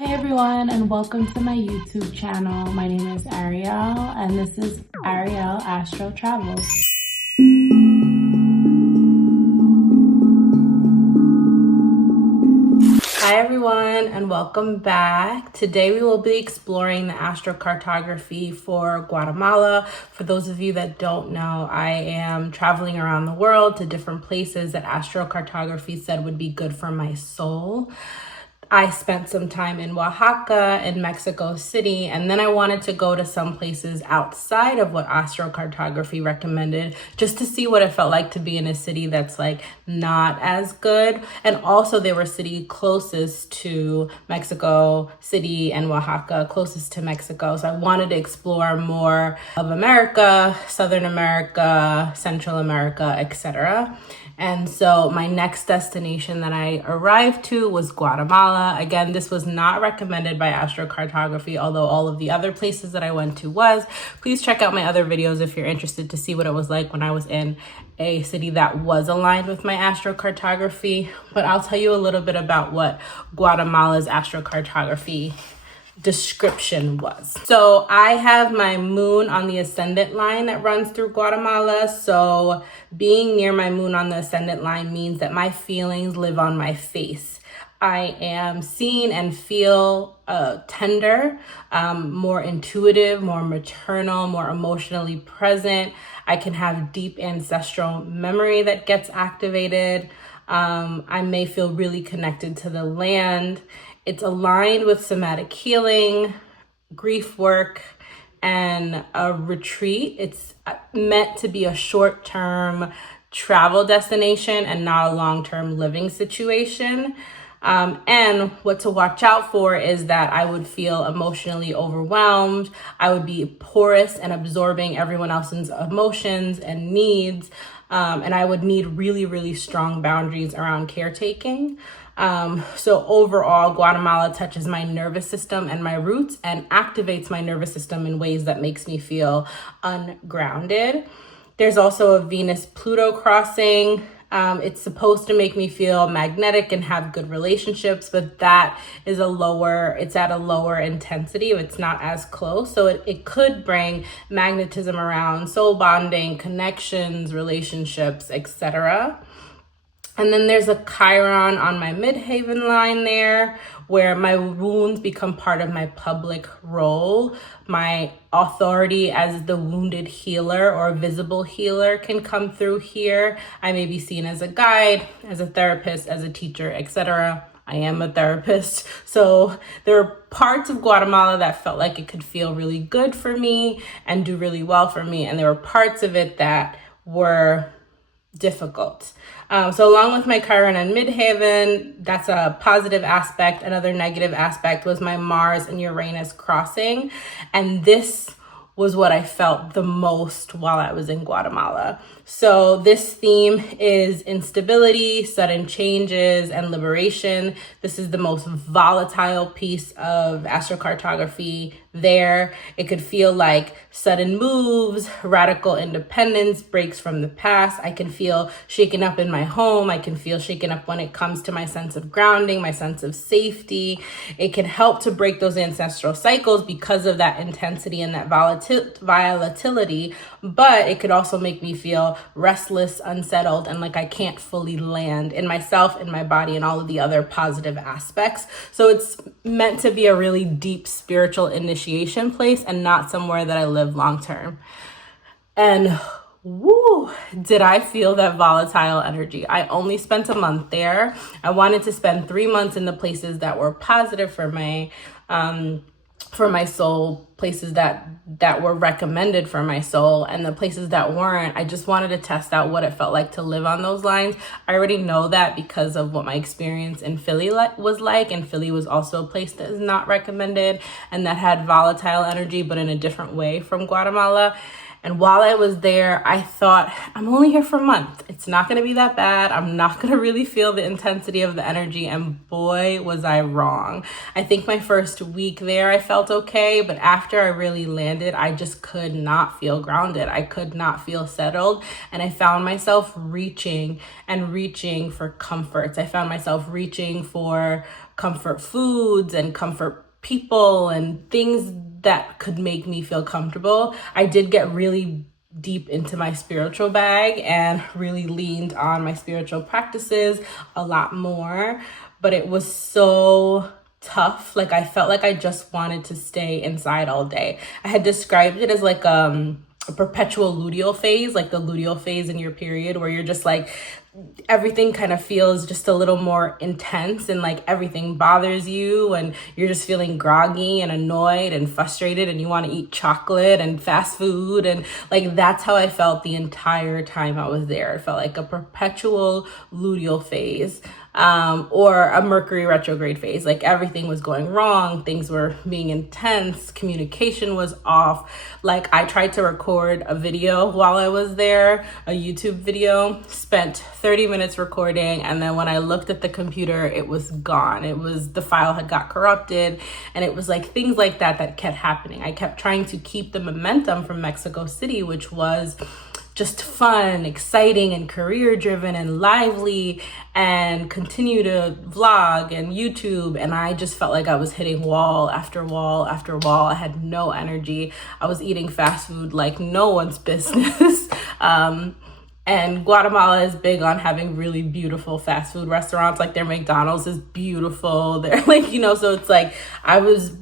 Hey everyone, and welcome to my YouTube channel. My name is Ariel, and this is Ariel Astro Travels. Hi everyone, and welcome back. Today we will be exploring the astrocartography for Guatemala. For those of you that don't know, I am traveling around the world to different places that astrocartography said would be good for my soul. I spent some time in Oaxaca and Mexico City, and then I wanted to go to some places outside of what astrocartography recommended just to see what it felt like to be in a city that's like not as good. And also they were city closest to Mexico City and Oaxaca, closest to Mexico. So I wanted to explore more of America, Southern America, Central America, etc. And so my next destination that I arrived to was Guatemala. Again, this was not recommended by astrocartography, although all of the other places that I went to was. Please check out my other videos if you're interested to see what it was like when I was in a city that was aligned with my astrocartography. But I'll tell you a little bit about what Guatemala's astrocartography description was. So I have my moon on the ascendant line that runs through Guatemala. So being near my moon on the ascendant line means that my feelings live on my face. I am seen and feel tender, more intuitive, more maternal, more emotionally present. I can have deep ancestral memory that gets activated. I may feel really connected to the land. It's aligned with somatic healing, grief work, and a retreat. It's meant to be a short-term travel destination and not a long-term living situation. And what to watch out for is that I would feel emotionally overwhelmed. I would be porous and absorbing everyone else's emotions and needs. And I would need really, really strong boundaries around caretaking. So overall, Guatemala touches my nervous system and my roots and activates my nervous system in ways that makes me feel ungrounded. There's also a Venus-Pluto crossing. It's supposed to make me feel magnetic and have good relationships, but that is it's at a lower intensity. It's not as close. So it could bring magnetism around soul bonding, connections, relationships, etc. And then there's a Chiron on my midheaven line there, where my wounds become part of my public role. My authority as the wounded healer or visible healer can come through here. I may be seen as a guide, as a therapist, as a teacher, etc. I am a therapist. So there are parts of Guatemala that felt like it could feel really good for me and do really well for me. And there were parts of it that were difficult. So along with my Chiron and midheaven, that's a positive aspect. Another negative aspect was my Mars and Uranus crossing. And this was what I felt the most while I was in Guatemala. So this theme is instability, sudden changes, and liberation. This is the most volatile piece of astrocartography there. It could feel like sudden moves, radical independence, breaks from the past. I can feel shaken up in my home. I can feel shaken up when it comes to my sense of grounding, my sense of safety. It can help to break those ancestral cycles because of that intensity and that volatility, but it could also make me feel restless, unsettled, and like I can't fully land in myself, in my body, and all of the other positive aspects. So it's meant to be a really deep spiritual initiation place and not somewhere that I live long term. And woo, did I feel that volatile energy. I only spent a month there. I wanted to spend 3 months in the places that were positive for my soul, places that were recommended for my soul, and the places that weren't, I just wanted to test out what it felt like to live on those lines. I already know that because of what my experience in Philly was like, and Philly was also a place that is not recommended and that had volatile energy, but in a different way from Guatemala. And while I was there, I thought, I'm only here for a month. It's not going to be that bad. I'm not going to really feel the intensity of the energy. And boy, was I wrong. I think my first week there, I felt okay. But after I really landed, I just could not feel grounded. I could not feel settled. And I found myself reaching for comforts. I found myself reaching for comfort foods and comfort people and things that could make me feel comfortable. I did get really deep into my spiritual bag and really leaned on my spiritual practices a lot more, but it was so tough. Like, I felt like I just wanted to stay inside all day. I had described it as like a perpetual luteal phase, like the luteal phase in your period, where you're just like, everything kind of feels just a little more intense and like everything bothers you and you're just feeling groggy and annoyed and frustrated and you want to eat chocolate and fast food. And like, that's how I felt the entire time I was there. It felt like a perpetual luteal phase, or a Mercury retrograde phase. Like, everything was going wrong. Things were being intense. Communication was off. Like, I tried to record a video while I was there, a YouTube video, spent 30 minutes recording. And then when I looked at the computer, it was gone. The file had got corrupted. And it was like things like that kept happening. I kept trying to keep the momentum from Mexico City, which was just fun, exciting, and career driven and lively, and continue to vlog and YouTube. And I just felt like I was hitting wall after wall after wall. I had no energy. I was eating fast food like no one's business. And Guatemala is big on having really beautiful fast food restaurants. Like, their McDonald's is beautiful. They're like, so it's like I was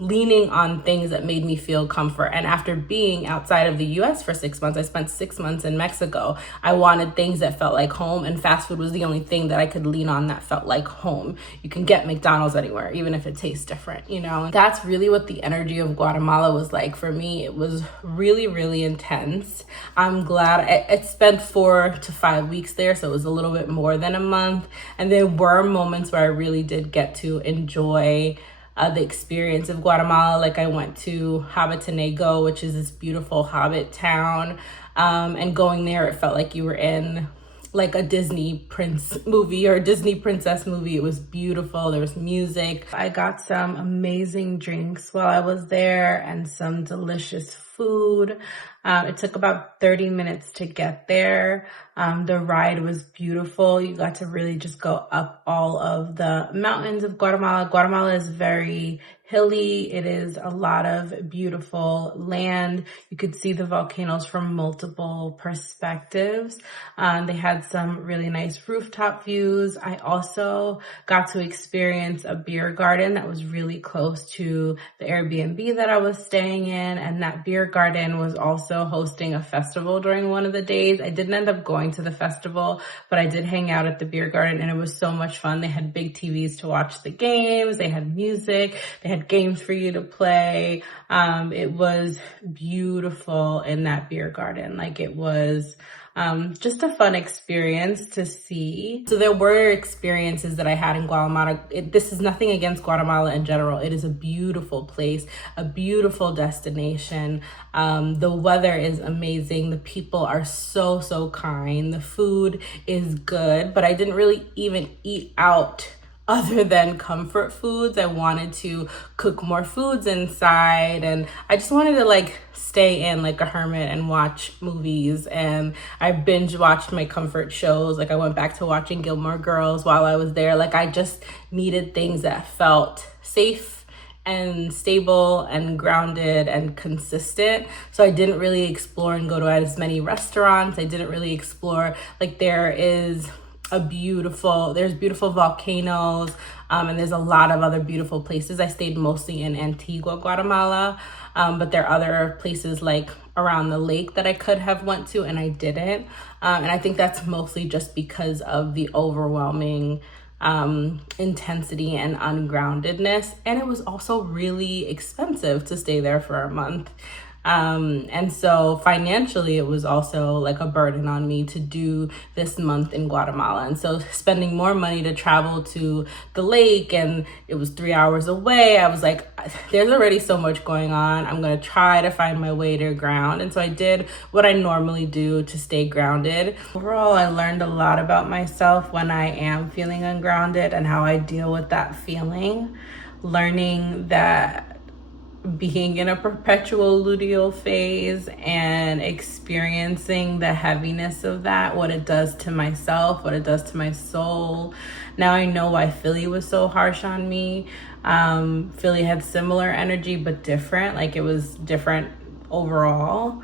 leaning on things that made me feel comfort. And after being outside of the US for 6 months, I spent 6 months in Mexico. I wanted things that felt like home, and fast food was the only thing that I could lean on that felt like home. You can get McDonald's anywhere, even if it tastes different, That's really what the energy of Guatemala was like for me. It was really, really intense. I'm glad I spent 4 to 5 weeks there, so it was a little bit more than a month. And there were moments where I really did get to enjoy the experience of Guatemala. Like, I went to Habatenego, which is this beautiful hobbit town, and going there, it felt like you were in like a Disney prince movie or a Disney princess movie. It was beautiful. There was music. I got some amazing drinks while I was there and some delicious food. It took about 30 minutes to get there. The ride was beautiful. You got to really just go up all of the mountains of Guatemala. Guatemala is very hilly. It is a lot of beautiful land. You could see the volcanoes from multiple perspectives. They had some really nice rooftop views. I also got to experience a beer garden that was really close to the Airbnb that I was staying in. And that beer garden was also hosting a festival during one of the days. I didn't end up going to the festival, but I did hang out at the beer garden, and it was so much fun. They had big TVs to watch the games. They had music. They had games for you to play. It was beautiful in that beer garden. Like, it was just a fun experience to see. So there were experiences that I had in Guatemala. This is nothing against Guatemala in general. It is a beautiful place, a beautiful destination. The weather is amazing. The people are so, so kind. The food is good, but I didn't really even eat out other than comfort foods. I wanted to cook more foods inside, and I just wanted to like stay in like a hermit and watch movies. And I binge watched my comfort shows. Like, I went back to watching Gilmore Girls while I was there. Like, I just needed things that felt safe and stable and grounded and consistent. So I didn't really explore and go to as many restaurants. I didn't really explore, like, there's beautiful volcanoes, and there's a lot of other beautiful places. I stayed mostly in Antigua, Guatemala, but there are other places like around the lake that I could have went to, and I didn't. And I think that's mostly just because of the overwhelming intensity and ungroundedness. And it was also really expensive to stay there for a month. And so financially, it was also like a burden on me to do this month in Guatemala. And so spending more money to travel to the lake, and it was 3 hours away, I was like, there's already so much going on. I'm going to try to find my way to ground. And so I did what I normally do to stay grounded. Overall, I learned a lot about myself when I am feeling ungrounded and how I deal with that feeling. Learning that being in a perpetual luteal phase and experiencing the heaviness of that, what it does to myself, what it does to my soul. Now I know why Philly was so harsh on me. Philly had similar energy but different, like it was different overall.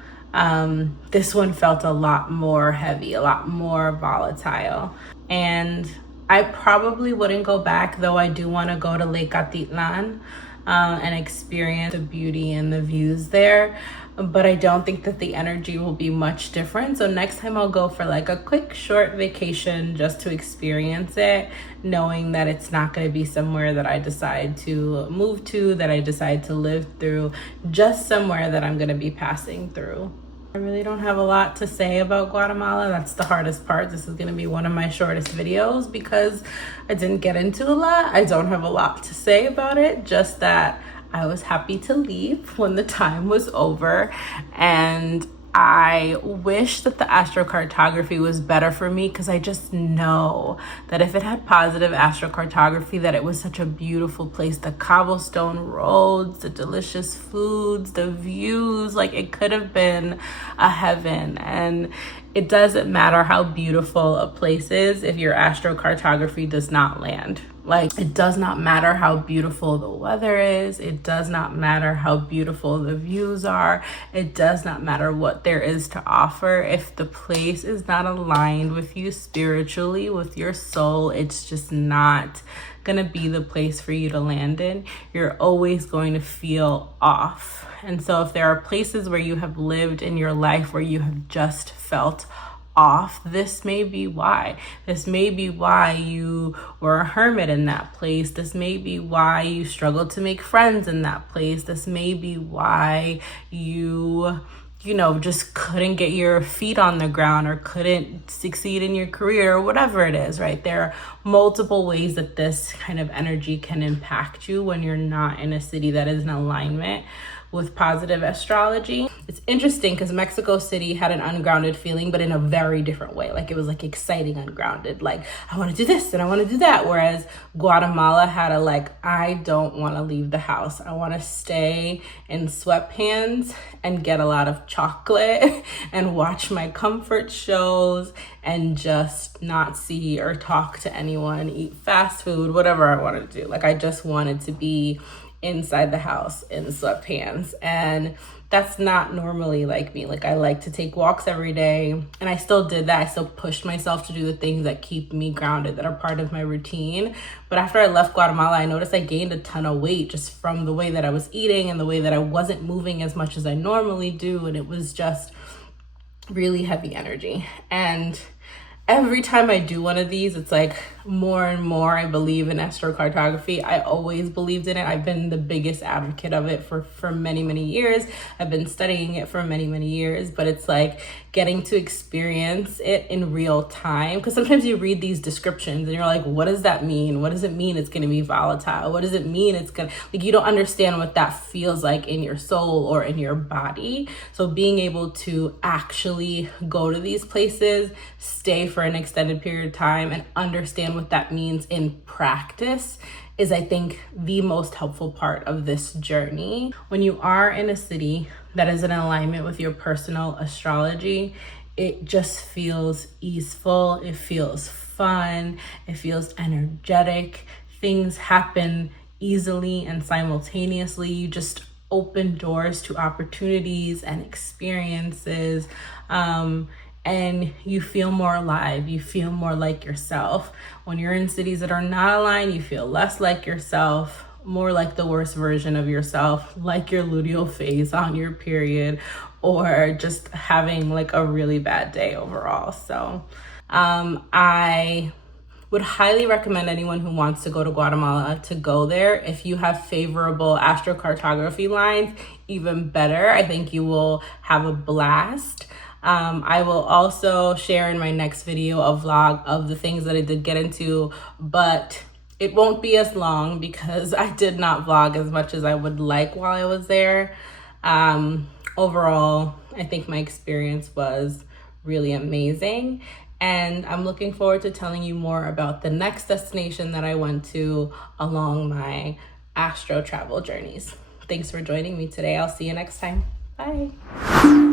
This one felt a lot more heavy, a lot more volatile. And I probably wouldn't go back, though I do want to go to Lake Atitlan and experience the beauty and the views there. But I don't think that the energy will be much different. So next time I'll go for like a quick short vacation just to experience it, knowing that it's not going to be somewhere that I decide to move to, that I decide to live through, just somewhere that I'm going to be passing through. I really don't have a lot to say about Guatemala. That's the hardest part. This is going to be one of my shortest videos because I didn't get into a lot. I don't have a lot to say about it, just that I was happy to leave when the time was over, and I wish that the astrocartography was better for me, because I just know that if it had positive astrocartography, that it was such a beautiful place. The cobblestone roads, the delicious foods, the views, like it could have been a heaven. And it doesn't matter how beautiful a place is if your astrocartography does not land. Like, it does not matter how beautiful the weather is. It does not matter how beautiful the views are. It does not matter what there is to offer. If the place is not aligned with you spiritually, with your soul, it's just not gonna be the place for you to land in. You're always going to feel off. And so if there are places where you have lived in your life where you have just felt off, this may be why. This may be why you were a hermit in that place. This may be why you struggled to make friends in that place. This may be why you just couldn't get your feet on the ground or couldn't succeed in your career or whatever it is, right? There are multiple ways that this kind of energy can impact you when you're not in a city that is in alignment with positive astrology. It's interesting because Mexico City had an ungrounded feeling, but in a very different way. Like, it was like exciting ungrounded, like I want to do this and I want to do that. Whereas Guatemala had a like, I don't want to leave the house. I want to stay in sweatpants and get a lot of chocolate and watch my comfort shows and just not see or talk to anyone, eat fast food, whatever I wanted to do. Like, I just wanted to be inside the house in sweatpants. And that's not normally like me. Like, I like to take walks every day, and I still did that. I still pushed myself to do the things that keep me grounded, that are part of my routine. But after I left Guatemala, I noticed I gained a ton of weight just from the way that I was eating and the way that I wasn't moving as much as I normally do. And it was just really heavy energy. And every time I do one of these, it's like more and more I believe in astrocartography. I always believed in it. I've been the biggest advocate of it for many, many years. I've been studying it for many, many years, but it's like getting to experience it in real time. Because sometimes you read these descriptions and you're like, what does that mean? What does it mean it's going to be volatile? What does it mean it's going to, like, you don't understand what that feels like in your soul or in your body. So being able to actually go to these places, stay for an extended period of time, and understand what that means in practice is, I think, the most helpful part of this journey. When you are in a city that is in alignment with your personal astrology, it just feels easeful, it feels fun, it feels energetic. Things happen easily and simultaneously. You just open doors to opportunities and experiences. And you feel more alive, you feel more like yourself. When you're in cities that are not aligned, you feel less like yourself, more like the worst version of yourself, like your luteal phase on your period, or just having like a really bad day overall. So I would highly recommend anyone who wants to go to Guatemala to go there. If you have favorable astrocartography lines, even better. I think you will have a blast. I will also share in my next video a vlog of the things that I did get into, but it won't be as long because I did not vlog as much as I would like while I was there. Overall, I think my experience was really amazing, and I'm looking forward to telling you more about the next destination that I went to along my astro travel journeys. Thanks for joining me today. I'll see you next time. Bye.